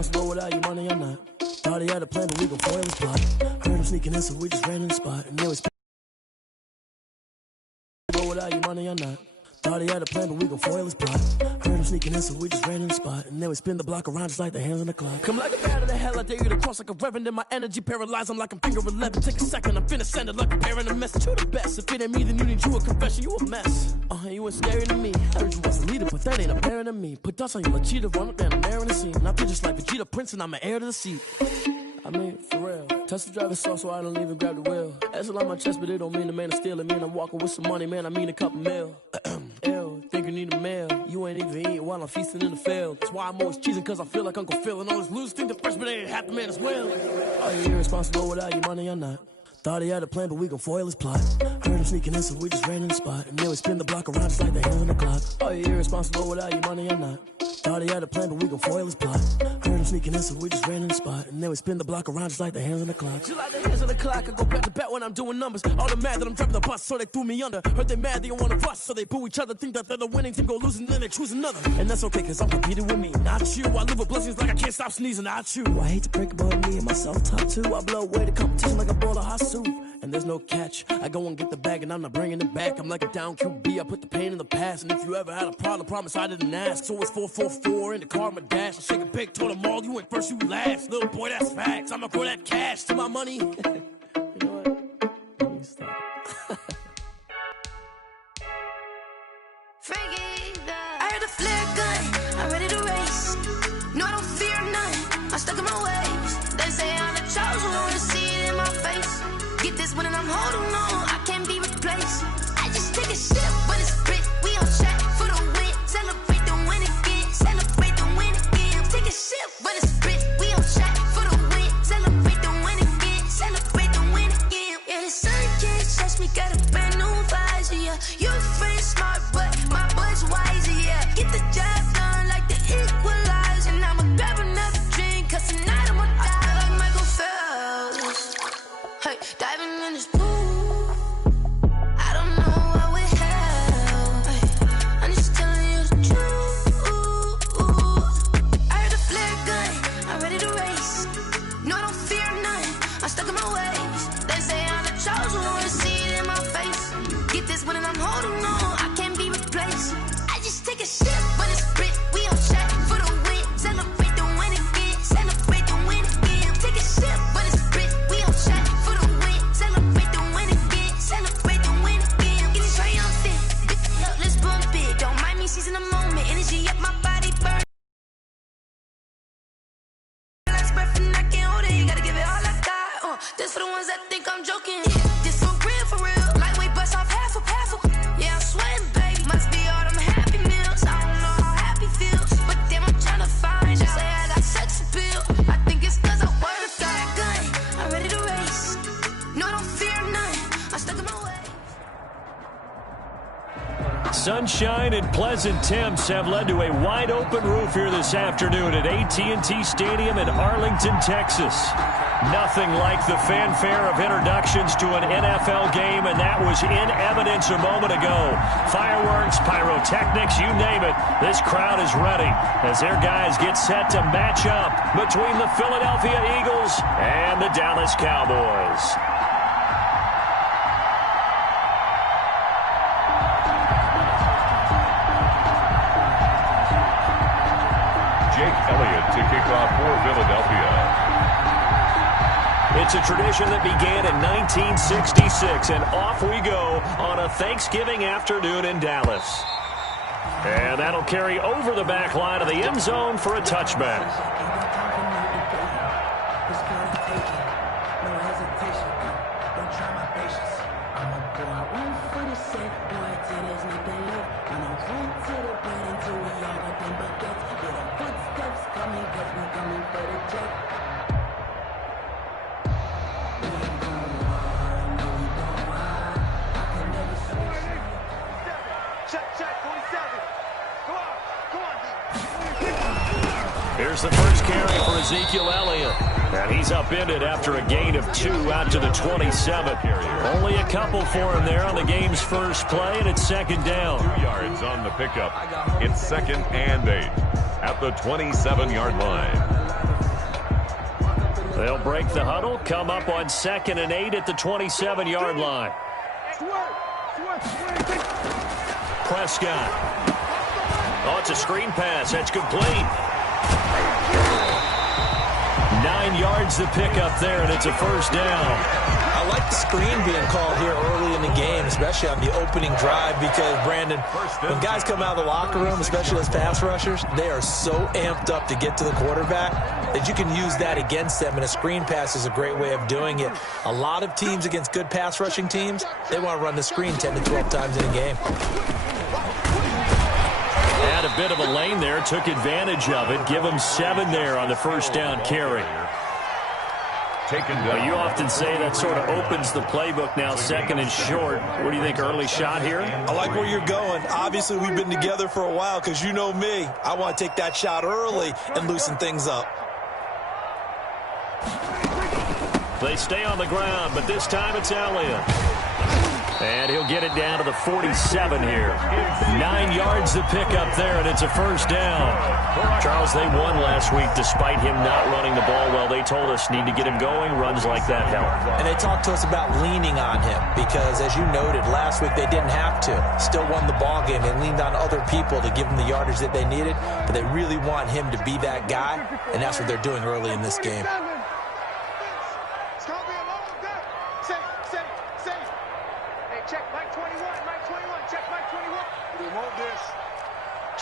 irresponsible without your money or not. Thought he had a plan, but we gon' foil his plot. Heard him sneaking in, so we just ran in the spot. And now it's without your money or not. Thought he had a plan, but we gon' foil his plot. Heard him sneaking in, so we just ran in the spot. And then we spin the block around just like the hands on the clock. Come like a bat of the hell, I dare you to cross like a reverend. In my energy paralyzed, I'm like I'm finger 11. Take a second, I'm finna send it like a parent a message. You the best, if it ain't me, then you need you a confession. You a mess, you ain't scary to me. I heard you was a leader, but that ain't apparent to me. Put dust on you, like cheetah, run up down the air in the scene. I feel just like Vegeta Prince, and I'm an heir to the seat. I mean, for real. Touch the driver's soft, so I don't even grab the wheel. That's on my chest, but it don't mean the man is stealing. Man, I'm walking with some money, man, I mean a couple mil. Ew, think you need a meal. You ain't even eating while I'm feasting in the field. That's why I'm always cheesing, cause I feel like Uncle Phil. And all those losers think the freshman ain't half the man as well. Are you irresponsible without your money or not? Thought he had a plan, but we gon' foil his plot. Heard him sneaking in, so we just ran in the spot. And then we spin the block around just like the hands on the clock. Are you irresponsible without your money or not? Thought he had a plan, but we gon' foil his plot. Heard him sneaking in, so we just ran in the spot. And then we spin the block around just like the hands on the clock. Just like the hands on the clock, I go back to back when I'm doing numbers. All the mad that I'm driving the bus, so they threw me under. Heard they mad, they don't wanna bust, so they boo each other. Think that they're the winning team, go losing, then they choose another. And that's okay, cause I'm competing with me, not you. I live with blessings like I can't stop sneezing, not you. I hate to break about me and my self-talk too. I blow away the competition like a bowl of hot soup. And there's no catch. I go and get the bag and I'm not bringing it back. I'm like a down QB, I put the pain in the past. And if you ever had a problem, promise I didn't ask. So it's 444 in the car, my dash. I shake a big, told them all, you ain't first, you last. Little boy, that's facts. I'ma grow that cash to my money. You know what? Let me stop. I heard a flare gun, I'm ready to race. No, I don't fear none, I'm stuck in my ways. They say I'm the chosen one, to see it in my face. Get this one and I'm holding on, I can't be replaced. I just take a sip, but it's spit. We on track for the win. Celebrate the win again. Celebrate the win again. Take a sip, but it's spit. We on track for the win. Celebrate the win again. Celebrate the win again. Yeah, the sun can't touch me. Got a brand new visor. Yeah, your friend smart, but my boy's wiser. Yeah, get the job done like the equalizer. And I'ma grab another drink, cause tonight I'ma die like Michael Phelps. Hey, diving in this pool. I don't know what would help. Hey, I'm just telling you the truth. I heard a flare gun, I'm ready to race. No, I don't fear none, I'm stuck in my ways. They say I'm the chosen one, to see it in my face. Get this one and I'm holding on, I can't be replaced. I just take a sip, but it's spit. We on track for the win. Celebrate the win again. Celebrate the win again. Take a sip, but it's spit. We on track. Celebrate the win again, celebrate the win again. Get it triumphant, let's bump it. Don't mind me seizing the moment, energy up my body burn. Last breath and I can't hold it, you gotta give it all I got. This for the ones that think I'm joking. This for real, lightweight bust off half a. Yeah, I'm sweating, babe, must be all them happy meals. I don't know how happy feels, but damn, I'm trying to find you. Say I got sex appeal, I think it's cause I wear a fire gun. I'm ready to race. No, I don't fear none. I'm stuck in my way. Sunshine and pleasant temps have led to a wide-open roof here this afternoon at AT&T Stadium in Arlington, Texas. Nothing like the fanfare of introductions to an NFL game, and that was in evidence a moment ago. Fireworks, pyrotechnics, you name it. This crowd is ready as their guys get set to match up between the Philadelphia Eagles and the Dallas Cowboys. Jake Elliott to kick off for Philadelphia. It's a tradition that began in 1966, and off we go on a Thanksgiving afternoon in Dallas. And that'll carry over the back line of the end zone for a touchback. Here's the first carry for Ezekiel Elliott. And he's upended after a gain of 2 out to the 27. Only a couple for him there on the game's first play, and it's second down. 2 yards on the pickup. It's 2nd and 8 at the 27-yard line. They'll break the huddle, come up on 2nd and 8 at the 27-yard line. Prescott. Oh, it's a screen pass. That's complete. 9 yards to pick up there, and it's a first down. I like the screen being called here early in the game, especially on the opening drive, because, Brandon, when guys come out of the locker room, especially those pass rushers, they are so amped up to get to the quarterback that you can use that against them, and a screen pass is a great way of doing it. A lot of teams against good pass rushing teams, they want to run the screen 10 to 12 times in a game. Had a bit of a lane there, took advantage of it. Give him 7 there on the first down carry. Well, you often say that sort of opens the playbook now, 2nd and short. What do you think, early shot here? I like where you're going. Obviously, we've been together for a while because you know me. I want to take that shot early and loosen things up. They stay on the ground, but this time it's Elliott. And he'll get it down to the 47 here. 9 yards to pick up there, and it's a first down. Charles, they won last week despite him not running the ball well. They told us need to get him going. Runs like that help. And they talked to us about leaning on him because, as you noted, last week they didn't have to. Still won the ball game. They leaned on other people to give them the yardage that they needed, but they really want him to be that guy, and that's what they're doing early in this game. Check Mike 21, Mike 21, check Mike 21. We want this.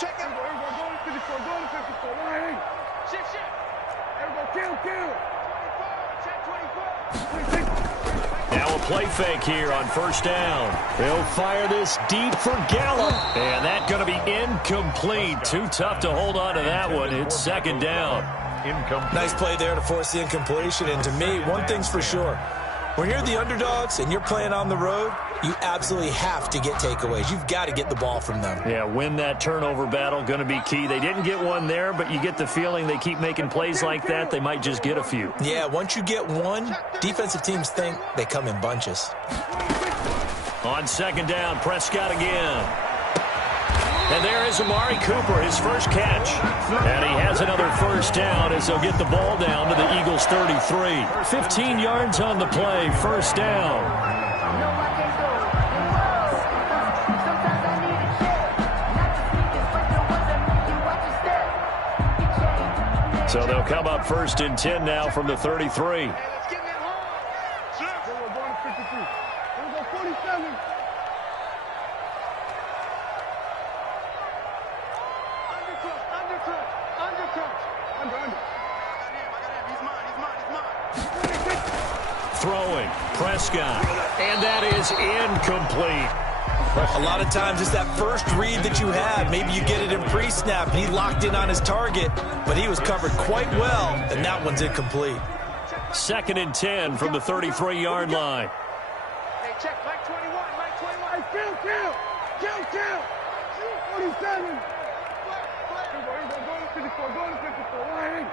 Check it. Go to 54, go to 54. Right. Shift. Everybody kill. 24, check 24. Now a play fake here on first down. They'll fire this deep for Gallup. And that's going to be incomplete. Too tough to hold on to that one. It's 2nd down. Nice play there to force the incompletion. And to me, one thing's for sure. When you're the underdogs and you're playing on the road, you absolutely have to get takeaways. You've got to get the ball from them. Yeah, win that turnover battle, going to be key. They didn't get one there, but you get the feeling they keep making plays like that, they might just get a few. Yeah, once you get one, defensive teams think they come in bunches. On 2nd down, Prescott again. And there is Amari Cooper, his first catch. And he has another first down as they'll get the ball down to the Eagles' 33. 15 yards on the play, first down. So they'll come up 1st and 10 now from the 33. Throwing, Prescott, and that is incomplete. A lot of times it's that first read that you have. Maybe you get it in pre-snap, and he locked in on his target, but he was covered quite well, and that one's incomplete. 2nd and 10 from the 33-yard line. Hey, check Mike 21, Mike 21. Kill. 47. Go to 54, right.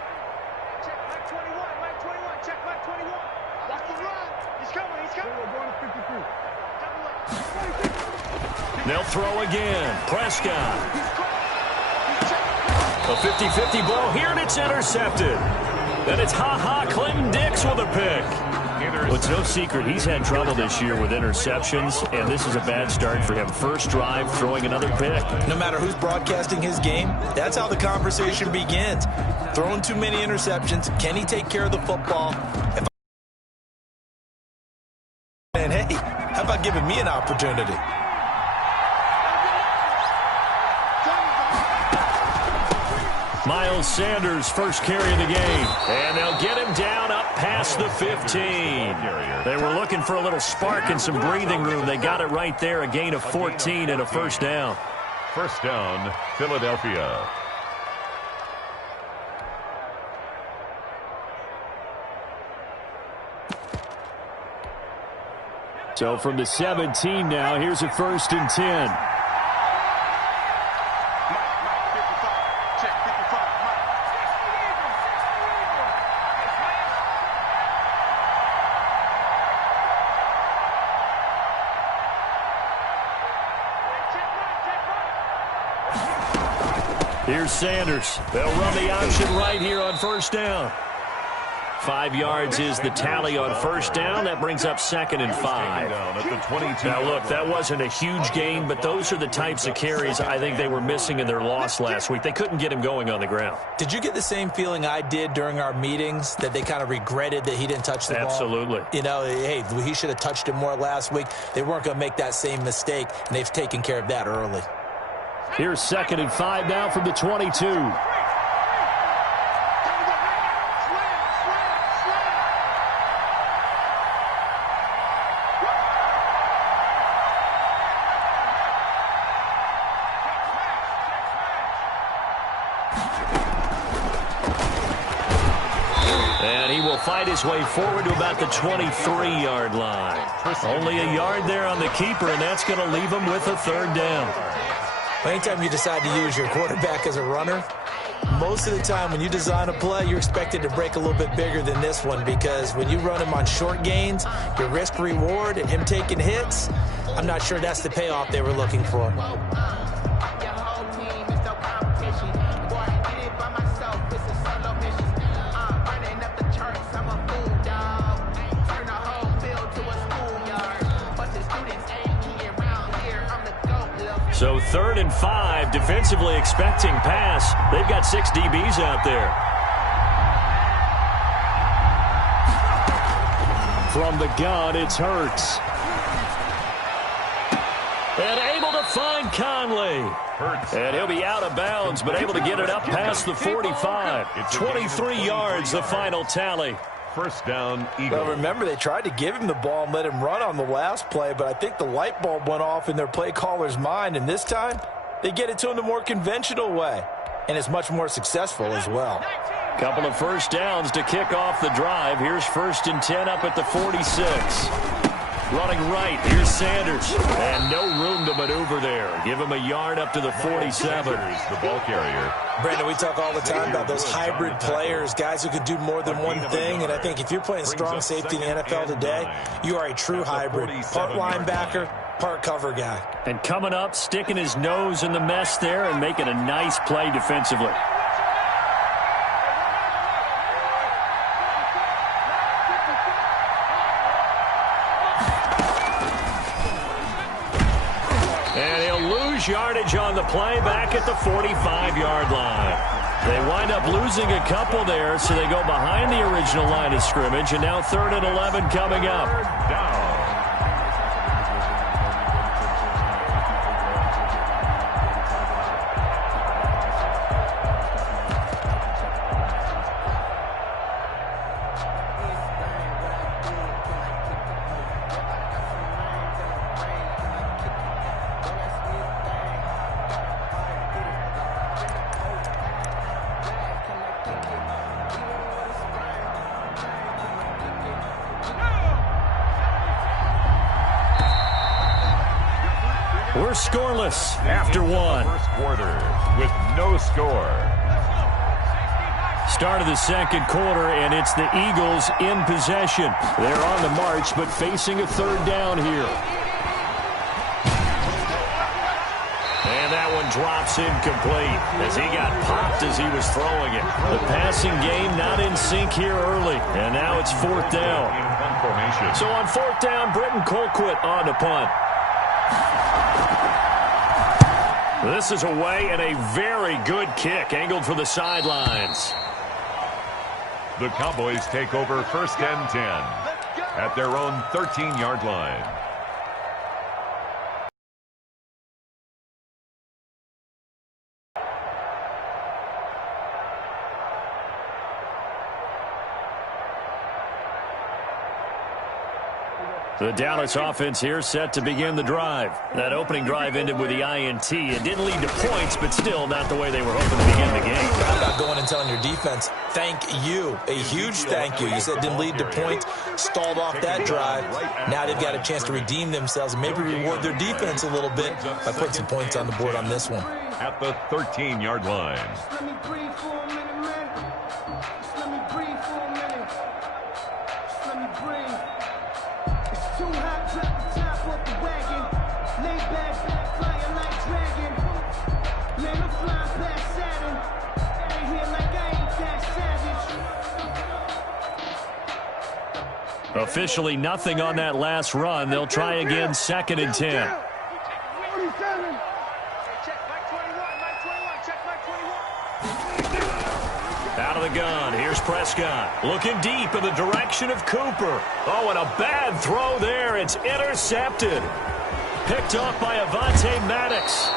Check Mike 21, check Mike 21. Watch the run. He's coming. Go to 53. They'll throw again. Prescott. A 50-50 ball here, and it's intercepted. Then it's Clinton Dix with a pick. Well, it's no secret he's had trouble this year with interceptions, and this is a bad start for him. First drive, throwing another pick. No matter who's broadcasting his game, that's how the conversation begins. Throwing too many interceptions. Can he take care of the football? And hey, how about giving me an opportunity? Miles Sanders, first carry of the game. And they'll get him down up past the 15. They were looking for a little spark and some breathing room. They got it right there, a gain of 14 and a first down. First down, Philadelphia. So from the 17 now, here's a 1st and 10. Here's Sanders. They'll run the option right here on first down. 5 yards is the tally on first down. That brings up 2nd and 5. Now, look, that wasn't a huge gain, but those are the types of carries I think they were missing in their loss last week. They couldn't get him going on the ground. Did you get the same feeling I did during our meetings, that they kind of regretted that he didn't touch the ball? Absolutely. You know, hey, he should have touched it more last week. They weren't going to make that same mistake, and they've taken care of that early. Here's 2nd and 5 now from the 22. And he will fight his way forward to about the 23-yard line. Only a yard there on the keeper, and that's going to leave him with a 3rd down. Anytime you decide to use your quarterback as a runner, most of the time when you design a play, you're expected to break a little bit bigger than this one, because when you run him on short gains, your risk-reward and him taking hits, I'm not sure that's the payoff they were looking for. So 3rd and 5, defensively expecting pass. They've got 6 DBs out there. From the gun, it's Hurts. And able to find Conley. And he'll be out of bounds, but able to get it up past the 45. 23 yards, the final tally. First down, Eagles. Well, remember, they tried to give him the ball and let him run on the last play, but I think the light bulb went off in their play caller's mind, and this time they get it to him the more conventional way, and it's much more successful as well. Couple of first downs to kick off the drive. Here's 1st and 10 up at the 46. Running right, here's Sanders. And no room to maneuver there. Give him a yard up to the 47. The ball carrier. Brandon, we talk all the time about those hybrid players, guys who could do more than one thing, and I think if you're playing strong safety in the NFL today, you are a true hybrid. Part linebacker, part cover guy. And coming up, sticking his nose in the mess there and making a nice play defensively. Yardage on the play back at the 45-yard line. They wind up losing a couple there, so they go behind the original line of scrimmage, and now 3rd and 11 coming up. Down. We're scoreless after one. First quarter with no score. Start of the 2nd quarter, and it's the Eagles in possession. They're on the march, but facing a 3rd down here. And that one drops incomplete as he got popped as he was throwing it. The passing game not in sync here early, and now it's 4th down. So on 4th down, Britton Colquitt on to punt. This is away, and a very good kick angled for the sidelines. The Cowboys take over 1st and 10 at their own 13-yard line. The Dallas offense here set to begin the drive. That opening drive ended with the INT. It didn't lead to points, but still not the way they were hoping to begin the game. How about going and telling your defense, thank you, a huge thank you. You said it didn't lead to points, stalled off that drive. Now they've got a chance to redeem themselves and maybe reward their defense a little bit by putting some points on the board on this one. At the 13-yard line. Let me breathe for a minute, man. Just let me breathe for a minute. Just let me breathe. It's too hot, drop the top off the wagon. Lay back, flying like dragon. Man, I'm flying past Saturn. Ain't here like I ain't that savage. Officially nothing on that last run. They'll try again, 2nd and 10. Out of the gun, here's Prescott. Looking deep in the direction of Cooper. Oh, and a bad throw there. It's intercepted. Picked off by Avonte Maddox.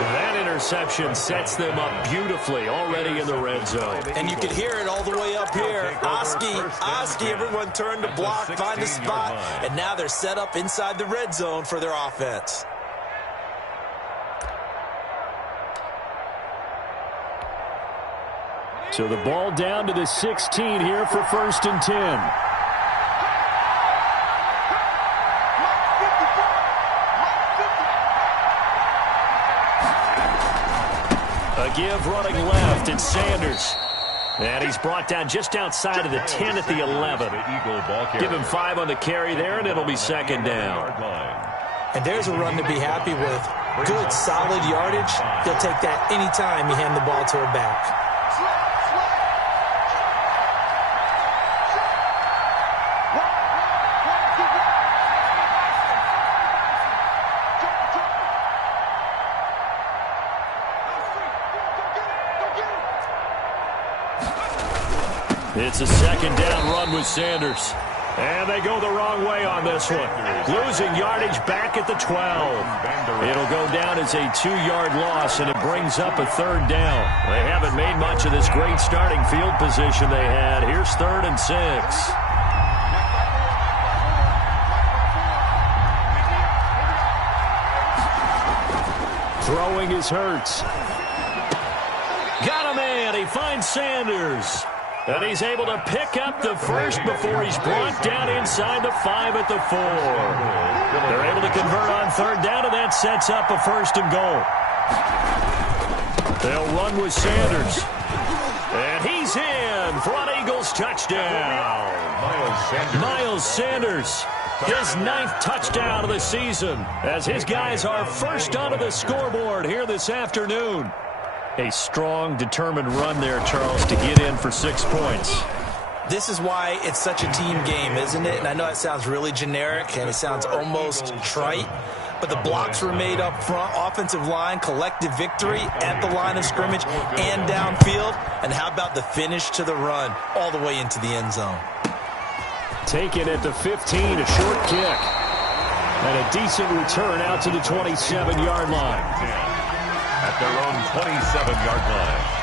That interception sets them up beautifully already in the red zone. And you can hear it all the way up here. Oski, everyone turned to block, find a spot, and now they're set up inside the red zone for their offense. So the ball down to the 16 here for 1st and 10. A give running left, it's Sanders. And he's brought down just outside of the 10 at the 11. Give him 5 on the carry there, and it'll be 2nd down. And there's a run to be happy with. Good, solid yardage. He'll take that anytime you hand the ball to a back. It's a 2nd down run with Sanders. And they go the wrong way on this one. Losing yardage back at the 12. It'll go down as a 2-yard loss, and it brings up a 3rd down. They haven't made much of this great starting field position they had. Here's 3rd and 6. Throwing is Hurts. Got a man. He finds Sanders. And he's able to pick up the first before he's brought down inside the 5 at the 4. They're able to convert on 3rd down, and that sets up a 1st and goal. They'll run with Sanders. And he's in for an Eagles touchdown. Miles Sanders, his 9th touchdown of the season, as his guys are first onto the scoreboard here this afternoon. A strong, determined run there, Charles, to get in for 6 points. This is why it's such a team game, isn't it? And I know it sounds really generic, and it sounds almost trite, but the blocks were made up front, offensive line, collective victory at the line of scrimmage and downfield. And how about the finish to the run all the way into the end zone? Taken at the 15, a short kick. And a decent return out to the 27-yard line. At their own 27-yard line.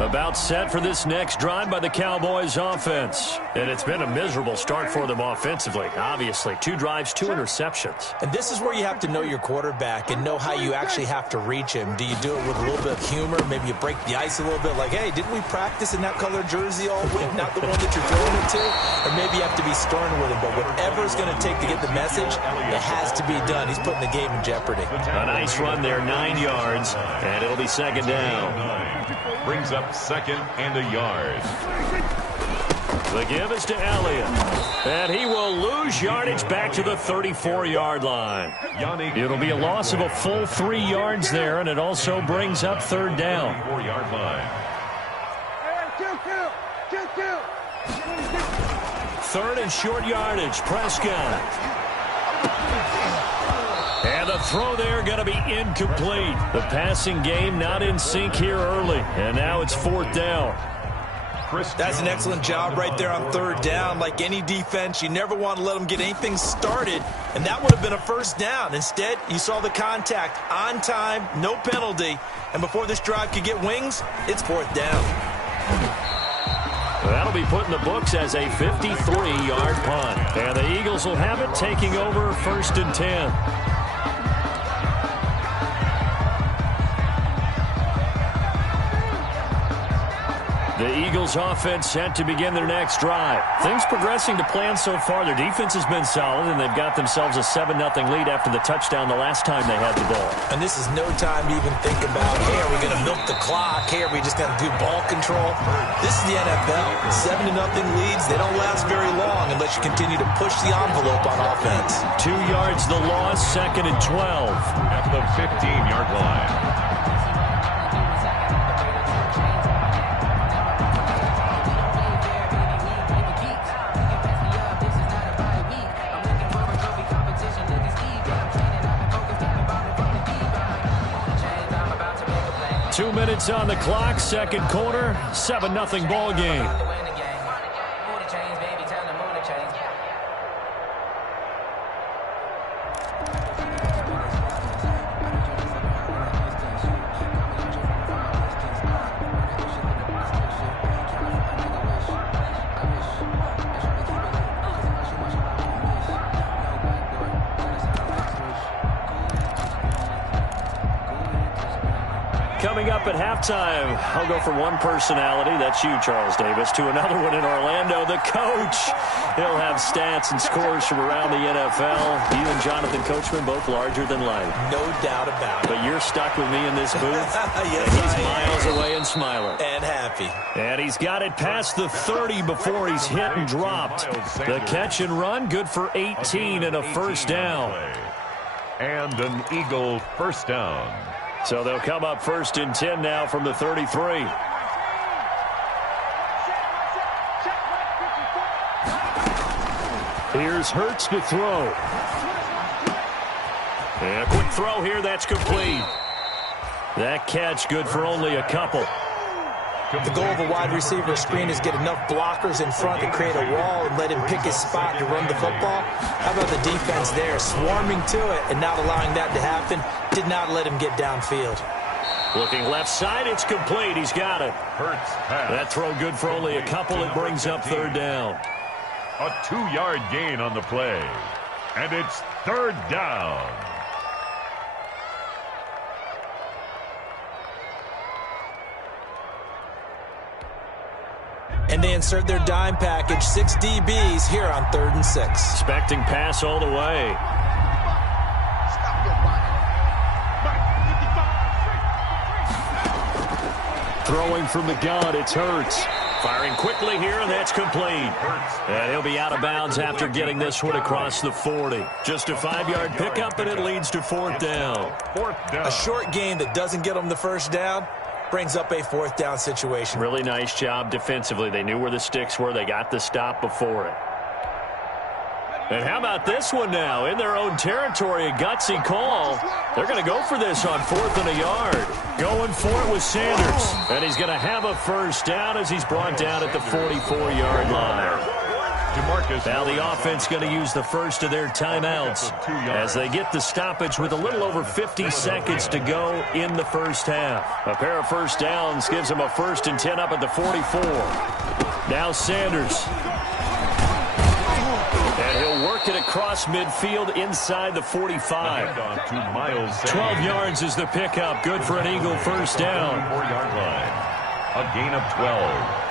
About set for this next drive by the Cowboys offense. And it's been a miserable start for them offensively. Obviously, 2 drives, 2 interceptions. And this is where you have to know your quarterback and know how you actually have to reach him. Do you do it with a little bit of humor? Maybe you break the ice a little bit like, hey, didn't we practice in that color jersey all week? Not the one that you're throwing it to? Or maybe you have to be stern with him. But whatever it's going to take to get the message, it has to be done. He's putting the game in jeopardy. A nice run there, 9 yards, and it'll be 2nd down. Brings up 2nd and a yard. The give is to Elliott. And he will lose yardage back to the 34-yard line. It'll be a loss of a full 3 yards there, and it also brings up 3rd down. 34-yard line. 3rd and short yardage. Prescott. And the throw there going to be incomplete. The passing game not in sync here early. And now it's 4th down. That's an excellent job right there on 3rd down. Like any defense, you never want to let them get anything started. And that would have been a 1st down. Instead, you saw the contact on time, no penalty. And before this drive could get wings, it's 4th down. That'll be put in the books as a 53-yard punt. And the Eagles will have it, taking over 1st and 10. The Eagles offense set to begin their next drive. Things progressing to plan so far. Their defense has been solid, and they've got themselves a 7-0 lead after the touchdown the last time they had the ball. And this is no time to even think about, hey, are we going to milk the clock? Hey, are we just going to do ball control? This is the NFL. 7-0 leads, they don't last very long unless you continue to push the envelope on offense. 2 yards the loss, 2nd and 12. At the 15-yard line. 2 minutes on the clock, second quarter, 7-0 ball game. Coming up at halftime, I'll go from one personality, that's you, Charles Davis, to another one in Orlando, the coach. He'll have stats and scores from around the NFL. You and Jonathan Coachman, both larger than life. No doubt about it. But you're stuck with me in this booth. Yes, and he's miles away and smiling. And happy. And he's got it past the 30 before he's hit and dropped. The catch and run, good for 18 and a first down. And an Eagle first down. So they'll come up 1st and 10 now from the 33. Here's Hurts to throw. And a quick throw here, that's complete. That catch good for only a couple. The goal of a wide receiver screen is get enough blockers in front to create a wall and let him pick his spot to run the football. How about the defense there, swarming to it and not allowing that to happen? Did not let him get downfield. Looking left side, it's complete. He's got it. Hurts pass. That throw good for only a couple. It brings up 3rd down. A 2-yard gain on the play. And it's 3rd down. And they insert their dime package, 6 DBs here on 3rd and 6. Expecting pass all the way. Throwing from the gun, it's Hurts. Firing quickly here, and that's complete. And he'll be out of bounds after getting this one across the 40. Just a 5-yard pickup, and it leads to 4th down. 4th down. A short game that doesn't get them the first down brings up a 4th down situation. Really nice job defensively. They knew where the sticks were. They got the stop before it. And how about this one now? In their own territory, a gutsy call. They're going to go for this on 4th and a yard. Going for it with Sanders. And he's going to have a first down as he's brought down at the 44-yard line. Now the offense going to use the first of their timeouts as they get the stoppage with a little over 50 seconds to go in the first half. A pair of first downs gives them a 1st and 10 up at the 44. Now Sanders. And he'll work it across midfield inside the 45. 12 yards is the pickup. Good for an Eagle first down. 4-yard line. A gain of 12.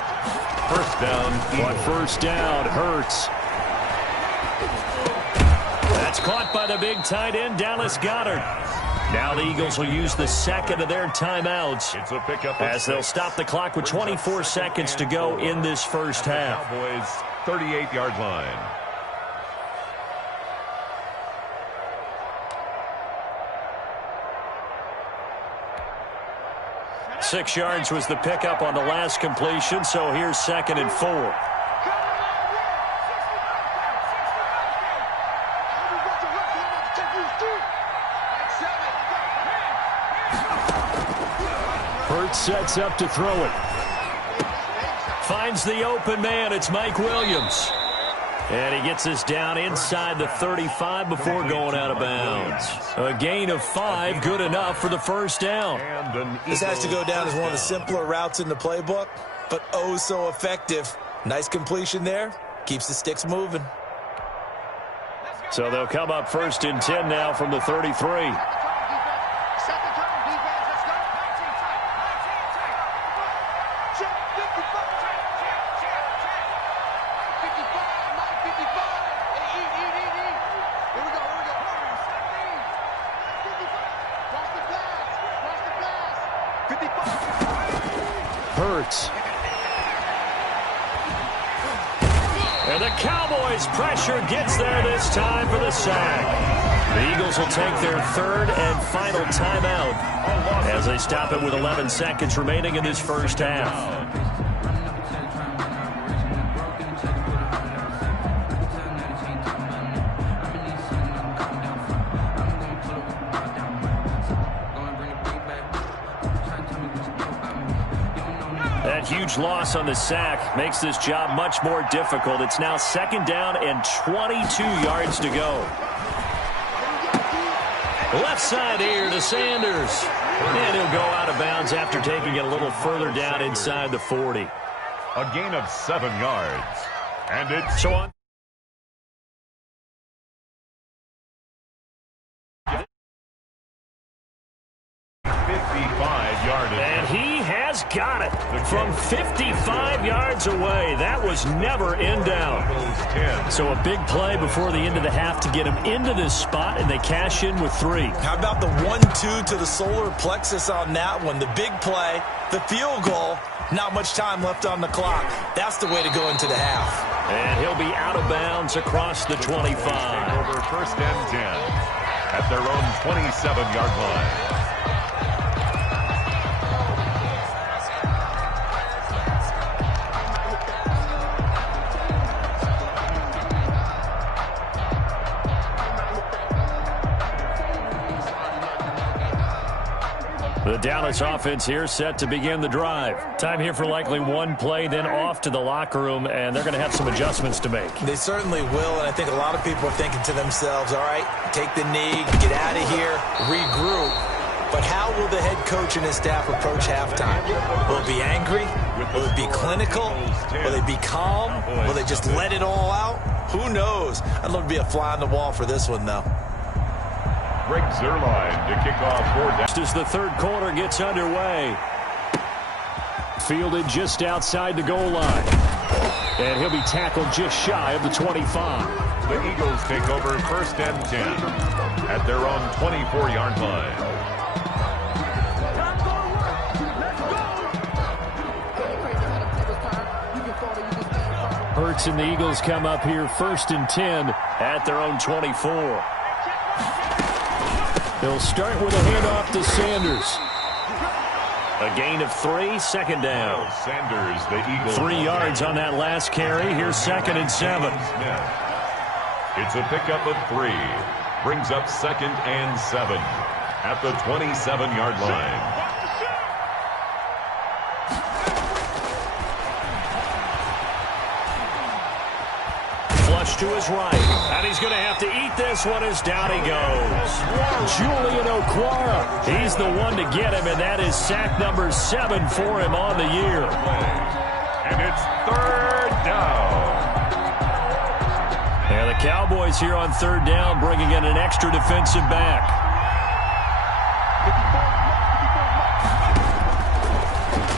First down. But first down, Hurts. That's caught by the big tight end, Dallas Goedert. Now the Eagles will use the second of their timeouts It's a pickup as they'll stop the clock with 24 seconds to go in this first half. Cowboys 38-yard line. Six yards was the pickup on the last completion, so here's 2nd and 4. Hurts sets up to throw it. Finds the open man. It's Mike Williams. And he gets us down inside the 35 before going out of bounds. A gain of 5, good enough for the first down. This has to go down as one of the simpler routes in the playbook, but oh so effective. Nice completion there. Keeps the sticks moving. So they'll come up 1st and 10 now from the 33. Hurts. And the Cowboys' pressure gets there this time for the sack. The Eagles will take their 3rd and final timeout as they stop it with 11 seconds remaining in this first half. huge loss on the sack makes this job much more difficult. It's now 2nd down and 22 yards to go. Left side here to Sanders. And he'll go out of bounds after taking it a little further down inside the 40. A gain of 7 yards. And it's... So on. And he has got it from 55 yards away. That was never in doubt. So a big play before the end of the half to get him into this spot, and they cash in with 3. How about the 1-2 to the solar plexus on that one? The big play, the field goal, not much time left on the clock. That's the way to go into the half. And he'll be out of bounds across the 25. Over 1st and 10 at their own 27-yard line. The Dallas offense here set to begin the drive. Time here for likely one play, then off to the locker room, and they're going to have some adjustments to make. They certainly will, and I think a lot of people are thinking to themselves, all right, take the knee, get out of here, regroup. But how will the head coach and his staff approach halftime? Will it be angry? Will it be clinical? Will they be calm? Will they just let it all out? Who knows? I'd love to be a fly on the wall for this one, though. Greg Zuerlein to kick off 4 down. Just as the third quarter gets underway. Fielded just outside the goal line. And he'll be tackled just shy of the 25. The Eagles take over 1st and 10 at their own 24-yard line. Hurts and the Eagles come up here 1st and 10 at their own 24. They'll start with a handoff to Sanders. A gain of 3, 2nd down. Sanders, the Eagles. 3 yards on that last carry. Here's 2nd and 7. It's a pickup of 3. Brings up 2nd and 7 at the 27-yard line. To his right, and he's going to have to eat this one as down he goes. Julian Okwara, he's the one to get him, and that is sack number 7 for him on the year. And it's 3rd down. And the Cowboys here on 3rd down, bringing in an extra defensive back.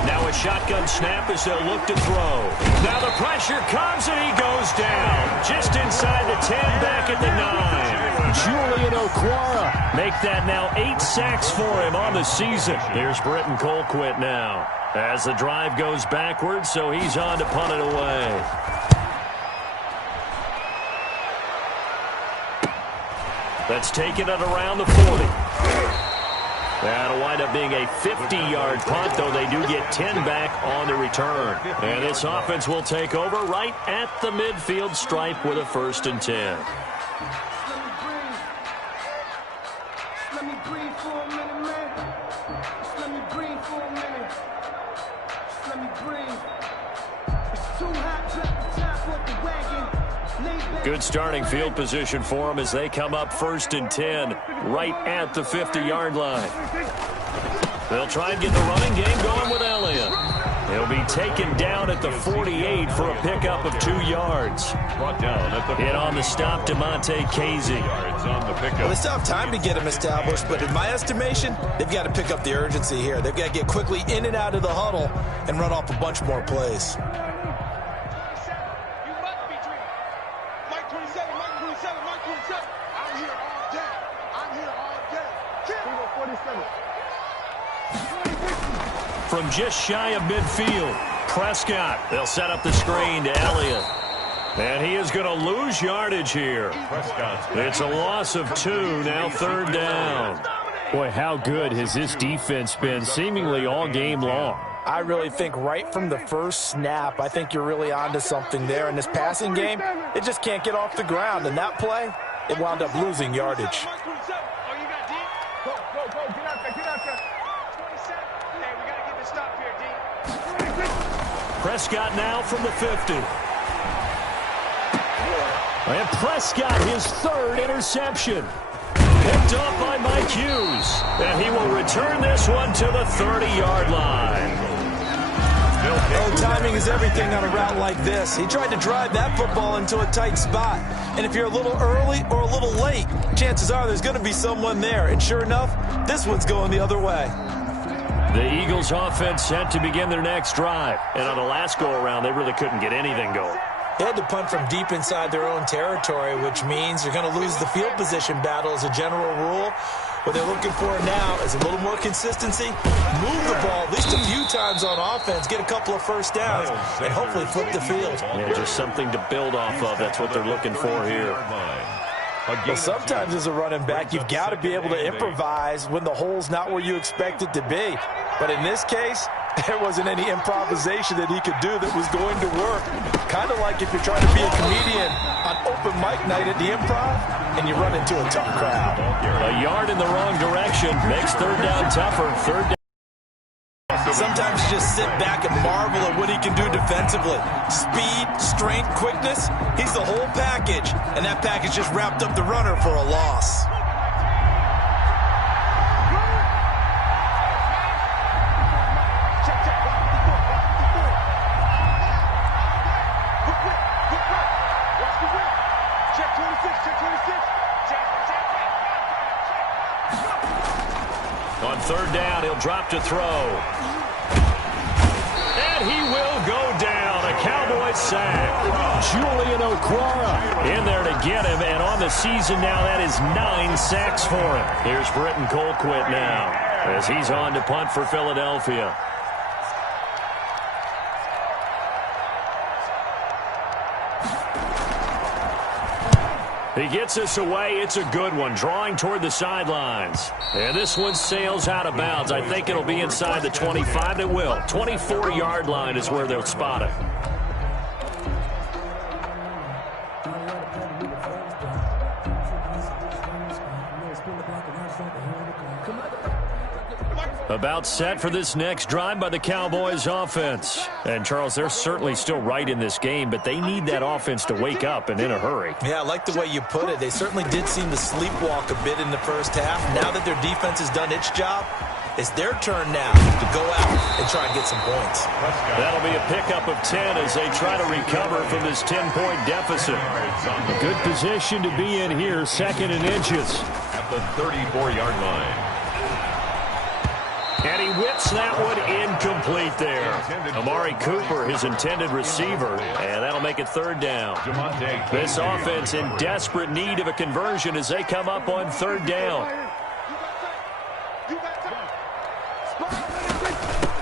Now a shotgun snap as they'll look to throw. Now the pressure comes and he goes down. Just inside the 10, back at the 9. Julian Okwara make that now 8 sacks for him on the season. Here's Britton Colquitt now as the drive goes backwards, so he's on to punt it away. That's taken at around the 40. That'll wind up being a 50-yard punt, though they do get 10 back on the return. And this offense will take over right at the midfield stripe with a 1st and 10. Let me breathe for a minute, man. Let me breathe for a minute. Let me breathe. It's too hot, drop the top off the wagon. Good starting field position for them as they come up 1st and 10 right at the 50-yard line. They'll try and get the running game going with Elliott. He'll be taken down at the 48 for a pickup of 2 yards. Brought down at the hit on the stop to Monte Casey. Well, they still have time to get him established, but in my estimation, they've got to pick up the urgency here. They've got to get quickly in and out of the huddle and run off a bunch more plays. From just shy of midfield, Prescott. They'll set up the screen to Elliott. And he is going to lose yardage here. It's a loss of 2, now 3rd down. Boy, how good has this defense been seemingly all game long? I really think right from the first snap, I think you're really onto something there. In this passing game, it just can't get off the ground. And that play, it wound up losing yardage. Prescott now from the 50. And Prescott, his third interception. Picked off by Mike Hughes. And he will return this one to the 30-yard line. Oh, timing is everything on a route like this. He tried to drive that football into a tight spot. And if you're a little early or a little late, chances are there's going to be someone there. And sure enough, this one's going the other way. The Eagles offense set to begin their next drive. And on the last go-around, they really couldn't get anything going. They had to punt from deep inside their own territory, which means you're going to lose the field position battle as a general rule. What they're looking for now is a little more consistency, move the ball at least a few times on offense, get a couple of first downs, and hopefully flip the field. Yeah, just something to build off of. That's what they're looking for here. Well, sometimes as a running back, you've got to be able to improvise when the hole's not where you expect it to be. But in this case, there wasn't any improvisation that he could do that was going to work. Kind of like if you're trying to be a comedian on open mic night at the Improv and you run into a tough crowd. A yard in the wrong direction makes third down tougher. Third down. Sometimes you just sit back and marvel at what he can do defensively. Speed, strength, quickness, he's the whole package. And that package just wrapped up the runner for a loss. On third down, he'll drop to throw. And he will go down. A Cowboys sack. Julian Okwara in there to get him. And on the season now, that is 9 sacks for him. Here's Britton Colquitt now as he's on to punt for Philadelphia. He gets us away. It's a good one. Drawing toward the sidelines. And this one sails out of bounds. I think it'll be inside the 25. It will. 24-yard line is where they'll spot it. About set for this next drive by the Cowboys offense. And, Charles, they're certainly still right in this game, but they need that offense to wake up and in a hurry. Yeah, I like the way you put it. They certainly did seem to sleepwalk a bit in the first half. Now that their defense has done its job, it's their turn now to go out and try and get some points. That'll be a pickup of 10 as they try to recover from this 10-point deficit. A good position to be in here, second and inches. At the 34-yard line. And he whips that one incomplete there. Amari Cooper, his intended receiver, and that'll make it third down. This offense in desperate need of a conversion as they come up on third down.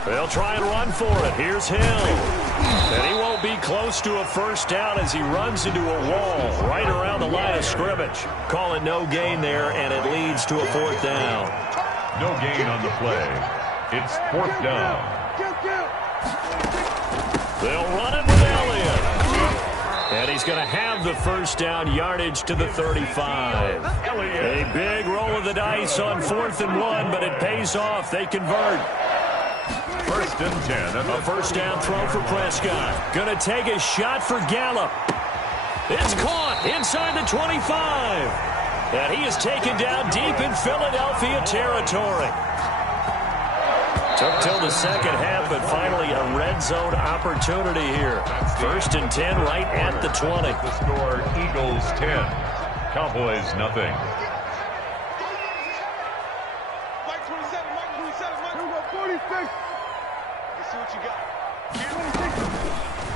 They'll try and run for it. Here's Hill. And he won't be close to a first down as he runs into a wall right around the line of scrimmage. Call it no gain there, and it leads to a fourth down. No gain on the play. It's fourth down. They'll run it with Elliott. And he's going to have the first down yardage to the 35. A big roll of the dice on 4th and 1, but it pays off. They convert. First and 10. A first down throw for Prescott. Going to take a shot for Gallup. It's caught inside the 25. And he is taken down deep in Philadelphia territory. Took till the second half, but finally a red zone opportunity here. First and 10 right at the 20. The score, Eagles 10, Cowboys nothing. Mike 27, Mike 27, Mike. Here we go, 46. Let's see what you got.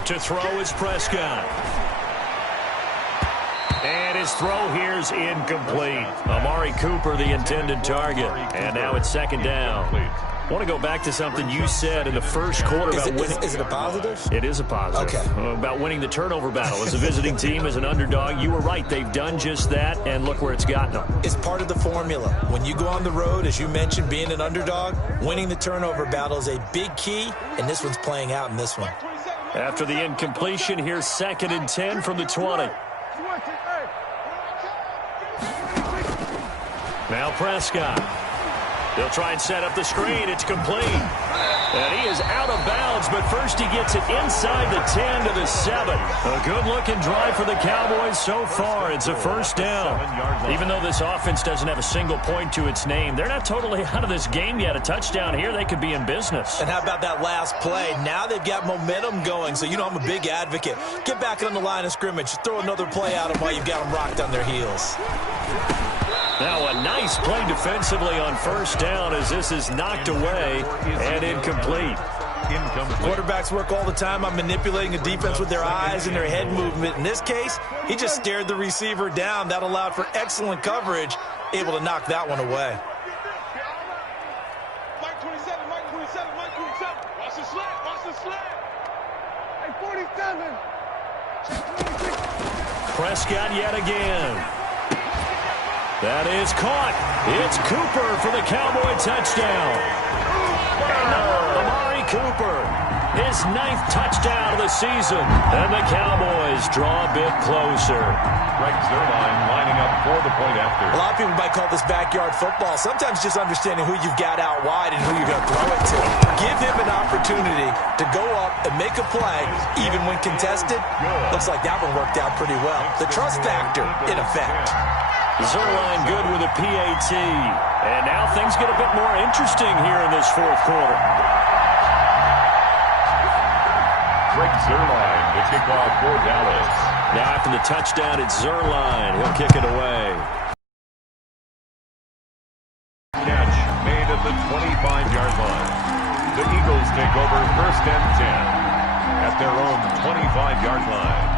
To throw is Prescott. And his throw here's incomplete. Amari Cooper, the intended target. And now it's second down. I want to go back to something you said in the first quarter about winning. Is it a positive? It is a positive. Okay. About winning the turnover battle. As a visiting team, as an underdog, you were right. They've done just that, and look where it's gotten them. It's part of the formula. When you go on the road, as you mentioned, being an underdog, winning the turnover battle is a big key, and this one's playing out in this one. After the incompletion, here's second and 10 from the 20. Now Prescott. They'll try and set up the screen. It's complete. And he is out of bounds, but first he gets it inside the 10 to the 7. A good-looking drive for the Cowboys so far. It's a first down. Even though this offense doesn't have a single point to its name, they're not totally out of this game yet. A touchdown here, they could be in business. And how about that last play? Now they've got momentum going, so you know I'm a big advocate. Get back on the line of scrimmage. Throw another play at them while you've got them rocked on their heels. Now a nice play defensively on first down as this is knocked away and incomplete. Quarterbacks work all the time on manipulating a defense with their eyes and their head movement. In this case, he just stared the receiver down. That allowed for excellent coverage, able to knock that one away. Mike 27, Mike 27, Mike 27. Watch the slant, watch the slant. Hey, 47. Prescott yet again. That is caught. It's Cooper for the Cowboy touchdown. Amari Cooper, his 9th touchdown of the season. And the Cowboys draw a bit closer. Greg Zuerlein lining up for the point after. A lot of people might call this backyard football. Sometimes just understanding who you've got out wide and who you're going to throw it to. Give him an opportunity to go up and make a play, even when contested. Looks like that one worked out pretty well. The trust factor in effect. Zuerlein good with a PAT. And now things get a bit more interesting here in this fourth quarter. Greg Zuerlein, the kickoff for Dallas. Now after the touchdown, it's Zuerlein. He'll kick it away. Catch made at the 25-yard line. The Eagles take over first and 10 at their own 25-yard line.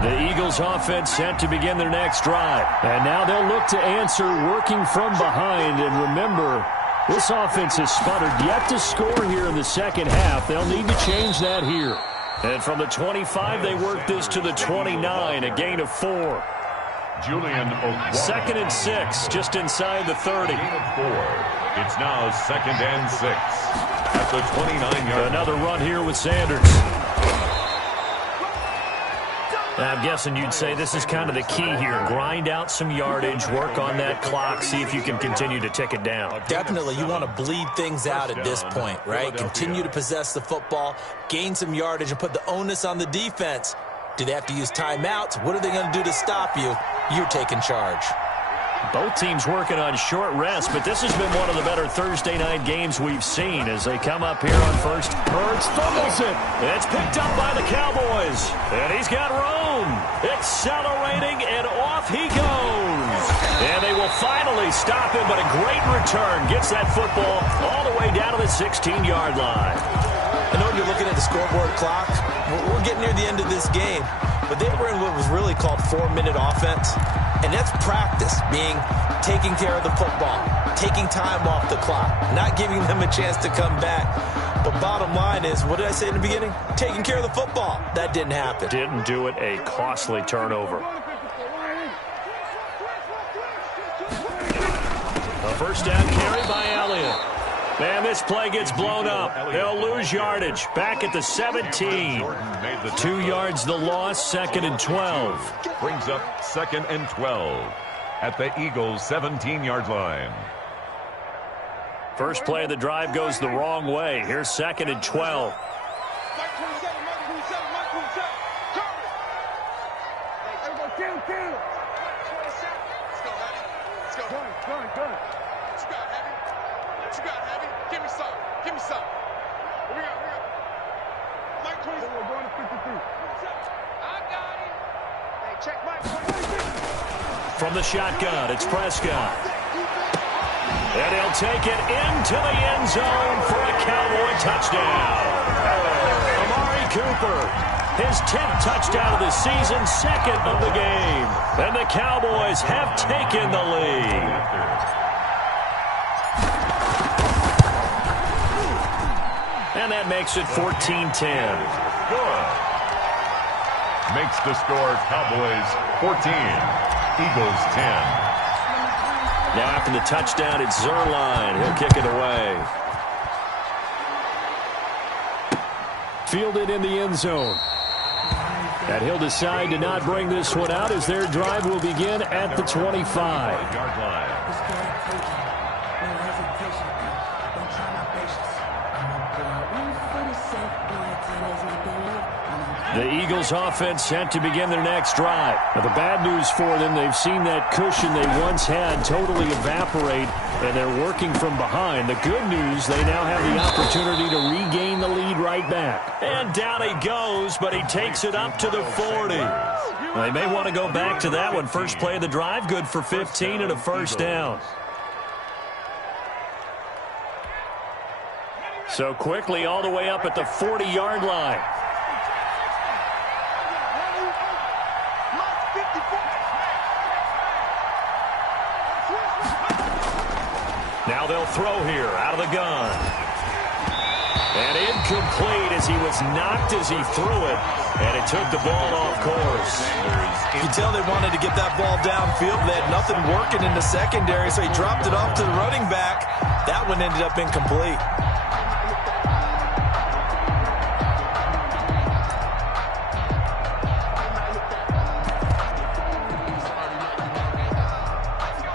The Eagles offense set to begin their next drive. And now they'll look to answer working from behind. And remember, this offense has sputtered yet to score here in the second half. They'll need to change that here. And from the 25, they work this to the 29, a gain of 4. Julian Okwara. 2nd and 6, just inside the 30. Gain of 4. It's now 2nd and 6 at the 29-yard line. Another run here with Sanders. I'm guessing you'd say this is kind of the key here. Grind out some yardage, work on that clock, see if you can continue to tick it down. Definitely, you want to bleed things out at this point, right? Continue to possess the football, gain some yardage, and put the onus on the defense. Do they have to use timeouts? What are they going to do to stop you? You're taking charge. Both teams working on short rest, but this has been one of the better Thursday night games we've seen as they come up here on first. Hurts fumbles it. It's picked up by the Cowboys. And he's got room. Accelerating, and off he goes. And they will finally stop him, but a great return. Gets that football all the way down to the 16-yard line. I know you're looking at the scoreboard clock. We're getting near the end of this game, but they were in what was really called 4-minute offense. And that's practice, being taking care of the football, taking time off the clock, not giving them a chance to come back. But bottom line is, what did I say in the beginning? Taking care of the football. That didn't happen. Didn't do it, a costly turnover. A first down carry by Elliott. And this play gets blown up. They'll lose yardage. Back at the 17. 2 yards the loss, 2nd and 12. Brings up 2nd and 12 at the Eagles' 17-yard line. First play of the drive goes the wrong way. Here's 2nd and 12. Mike 27, Mike 27, Mike 27. Cover. Hey, everybody, kill. 27. Let's go, Heavy. Let's go. Gun. What you got, Heavy? What you got, Heavy? Give me some. Give me some. What we got? Mike 27. We're going to 53. I got it. Hey, check Mike 26. From the shotgun, it's Prescott. And he'll take it into the end zone for a Cowboy touchdown. Amari Cooper, his 10th touchdown of the season, 2nd of the game. And the Cowboys have taken the lead. And that makes it 14-10. Good. Makes the score Cowboys 14, Eagles 10. Now after the touchdown, it's Zuerlein. He'll kick it away. Fielded in the end zone. And he'll decide to not bring this one out as their drive will begin at the 25-yard line. The Eagles offense set to begin their next drive. Now, the bad news for them, they've seen that cushion they once had totally evaporate, and they're working from behind. The good news, they now have the opportunity to regain the lead right back. And down he goes, but he takes it up to the 40. Well, they may want to go back to that one. First play of the drive, good for 15 and a first down. So quickly all the way up at the 40-yard line. Now they'll throw here out of the gun. And incomplete as he was knocked as he threw it. And it took the ball off course. You can tell they wanted to get that ball downfield. They had nothing working in the secondary, so he dropped it off to the running back. That one ended up incomplete.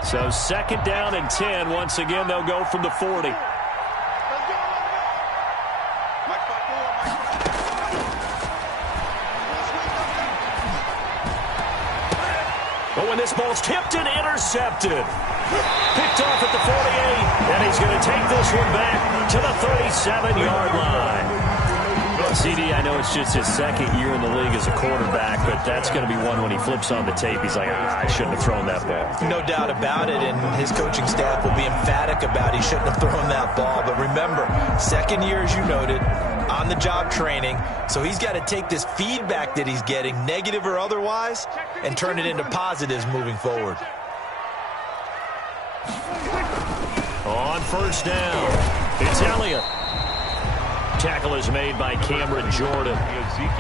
So second down and 10. Once again, they'll go from the 40. Oh, and this ball's tipped and intercepted. Picked off at the 48, and he's going to take this one back to the 37-yard line. CD, I know it's just his second year in the league as a quarterback, but that's going to be one when he flips on the tape. He's like, I shouldn't have thrown that ball. No doubt about it, and his coaching staff will be emphatic about he shouldn't have thrown that ball. But remember, second year, as you noted, on-the-job training, so he's got to take this feedback that he's getting, negative or otherwise, and turn it into positives moving forward. On first down, it's Elliott. Tackle is made by Cameron Jordan.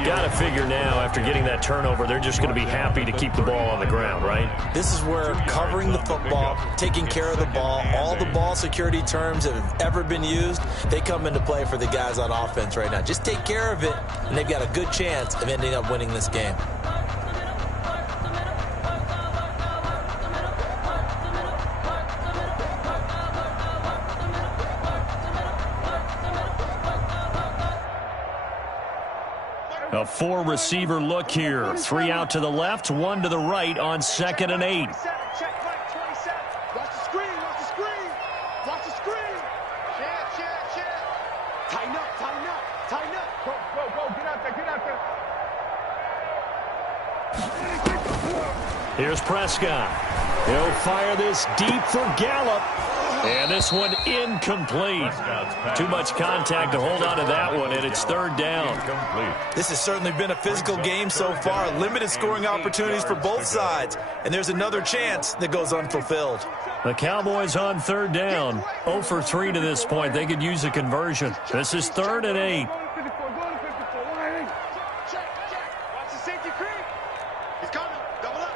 Got to figure now, after getting that turnover, they're just going to be happy to keep the ball on the ground, right? This is where covering the football, taking care of the ball, all the ball security terms that have ever been used, they come into play for the guys on offense right now. Just take care of it, and they've got a good chance of ending up winning this game. A four-receiver look here. 3 out to the left, 1 to the right on 2nd and 8. Check, Mike, 27. Watch the screen, watch the screen. Watch the screen. Check. Tighten up. Go. Get out there. Here's Prescott. He'll fire this deep for Gallup. And this one incomplete. Too much contact to hold on to that one, and it's 3rd down. This has certainly been a physical game so far. Limited scoring opportunities for both sides. And there's another chance that goes unfulfilled. The Cowboys on 3rd down. 0 for 3 to this point. They could use a conversion. This is 3rd and 8. Check. Watch the safety creep. He's coming. Double up.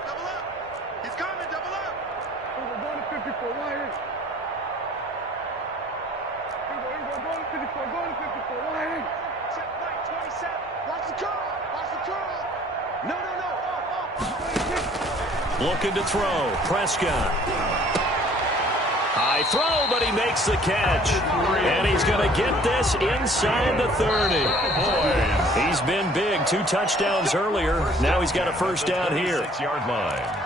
He's coming. Double up. We're going to 54. Right here. Go to 54. Right here. Check, Mike, 27. Watch the curl. No. Looking to throw. Prescott. High throw, but he makes the catch. And he's going to get this inside the 30. He's been big. 2 touchdowns earlier. Now he's got a first down here. 6-yard line.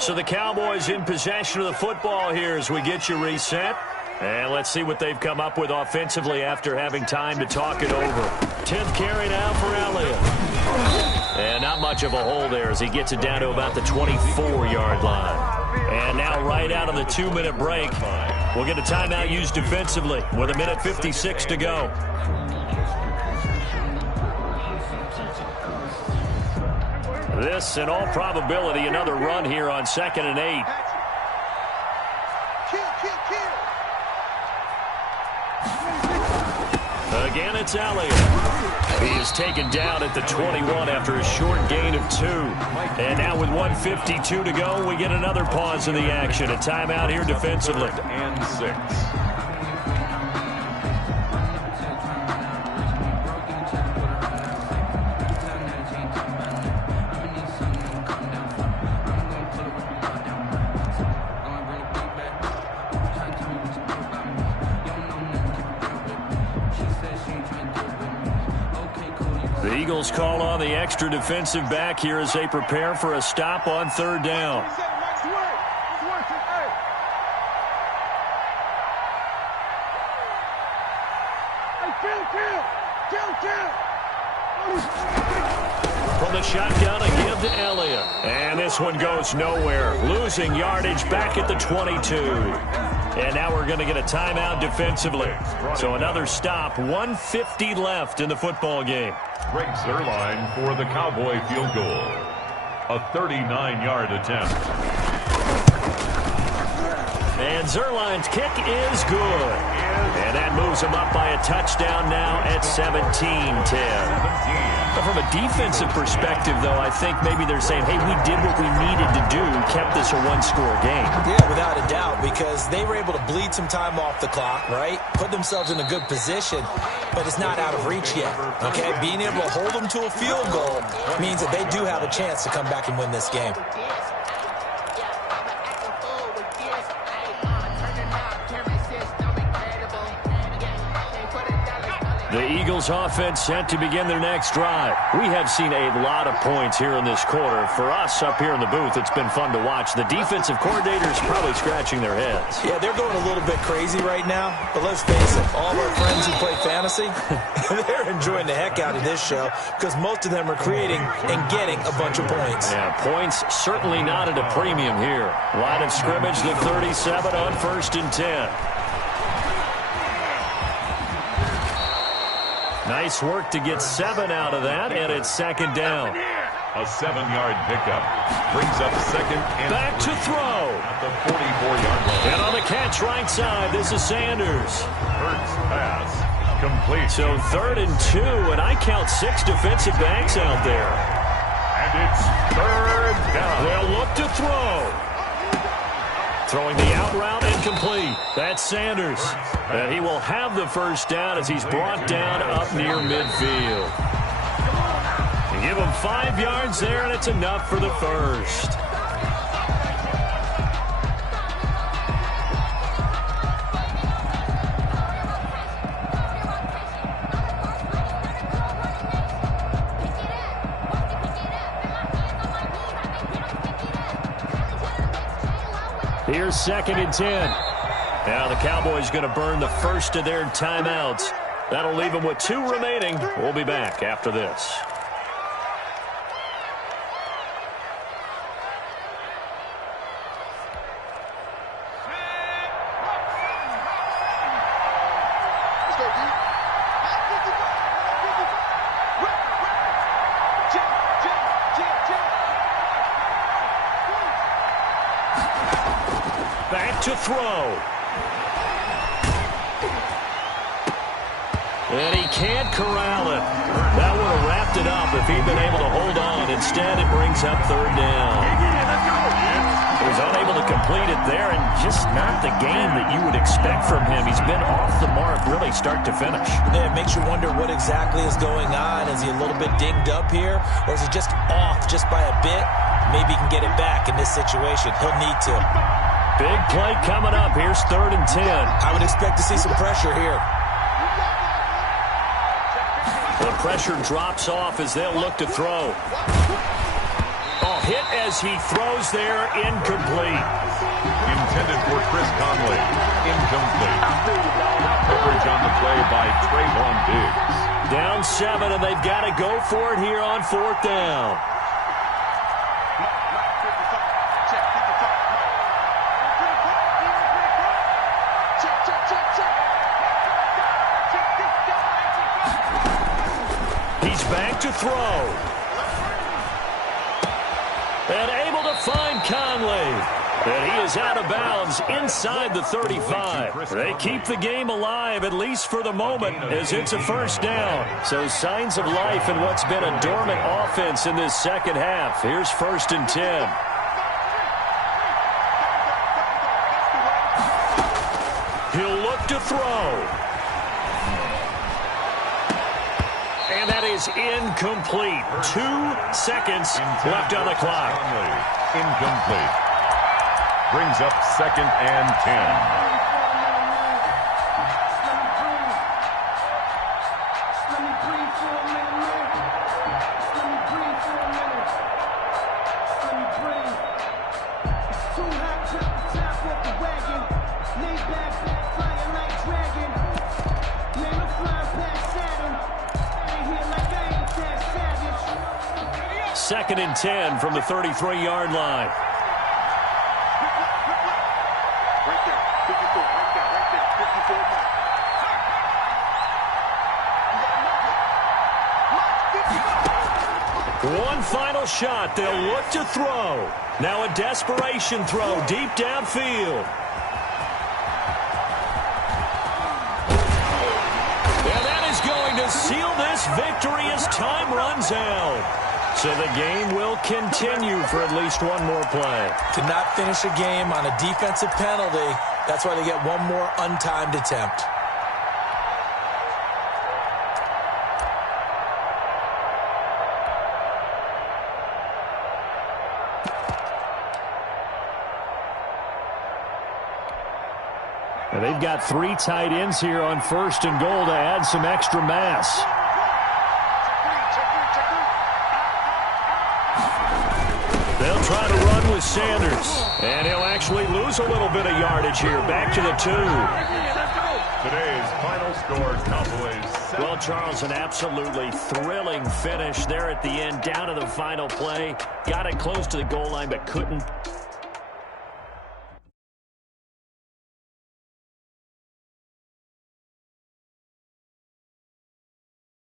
So the Cowboys in possession of the football here as we get you reset. And let's see what they've come up with offensively after having time to talk it over. 10th carry now for Elliott. And not much of a hole there as he gets it down to about the 24-yard line. And now right out of the 2-minute break, we'll get a timeout used defensively with 1:56 to go. This, in all probability, another run here on 2nd and 8. Again, it's Elliott. He is taken down at the 21 after a short gain of 2. And now with 1:52 to go, we get another pause in the action. A timeout here defensively. And 6. The Eagles call on the extra defensive back here as they prepare for a stop on third down. From the shotgun, a give to Elliott. And this one goes nowhere. Losing yardage back at the 22. And now we're going to get a timeout defensively. So another stop. 1:50 left in the football game. Greg Zuerlein for the Cowboy field goal. A 39-yard attempt. And Zuerlein's kick is good. And that moves him up by a touchdown now at 17-10. But from a defensive perspective, though, I think maybe they're saying, hey, we did what we needed to do, kept this a one-score game. Yeah, without a doubt, because they were able to bleed some time off the clock, right? Put themselves in a good position, but it's not out of reach yet, okay? Being able to hold them to a field goal means that they do have a chance to come back and win this game. The Eagles offense set to begin their next drive. We have seen a lot of points here in this quarter. For us up here in the booth, it's been fun to watch. The defensive coordinators probably scratching their heads. Yeah, they're going a little bit crazy right now. But let's face it, all of our friends who play fantasy, they're enjoying the heck out of this show because most of them are creating and getting a bunch of points. Yeah, points certainly not at a premium here. Line of scrimmage, the 37 on 1st and 10. Nice work to get 7 out of that, and it's second down. A 7-yard pickup. Brings up second and back to throw. At the 44-yard line. And on the catch right side, this is Sanders. Hurts pass. Complete. So 3rd and 2, and I count 6 defensive backs out there. And it's 3rd down. They'll look to throw. Throwing the out route incomplete. That's Sanders. And he will have the first down as he's brought down up near midfield. You give him 5 yards there, and it's enough for the first. Here's 2nd and 10. Now the Cowboys going to burn the first of their timeouts. That'll leave them with 2 remaining. We'll be back after this. Back to throw. And he can't corral it. That would have wrapped it up if he'd been able to hold on. Instead, it brings up 3rd down. He was unable to complete it there, and just not the game that you would expect from him. He's been off the mark really start to finish. Yeah, it makes you wonder what exactly is going on. Is he a little bit dinged up here, or is he just off just by a bit? Maybe he can get it back in this situation. He'll need to. Big play coming up. Here's 3rd and 10. I would expect to see some pressure here. The pressure drops off as they'll look to throw. Oh, hit as he throws there, incomplete. Intended for Chris Conley. Incomplete. Coverage on the play by Trayvon Diggs. Down 7, and they've got to go for it here on 4th down. Back to throw. And able to find Conley. And he is out of bounds inside the 35. They keep the game alive, at least for the moment, as it's a first down. So signs of life in what's been a dormant offense in this second half. Here's 1st and 10. He'll look to throw. And that is incomplete. 2 seconds left on the clock. Incomplete. Brings up 2nd and 10. 2nd and 10 from the 33-yard line. Right there. 54. Right there. Right there. 54 mark. One final shot. They'll look to throw. Now a desperation throw deep downfield. And that is going to seal this victory as time runs out. So the game will continue for at least one more play. To not finish a game on a defensive penalty, that's why they get one more untimed attempt. And they've got 3 tight ends here on 1st and goal to add some extra mass. They'll try to run with Sanders. And he'll actually lose a little bit of yardage here. Back to the 2. Today's final scores, Cowboys. Well, Charles, an absolutely thrilling finish there at the end, down to the final play. Got it close to the goal line, but couldn't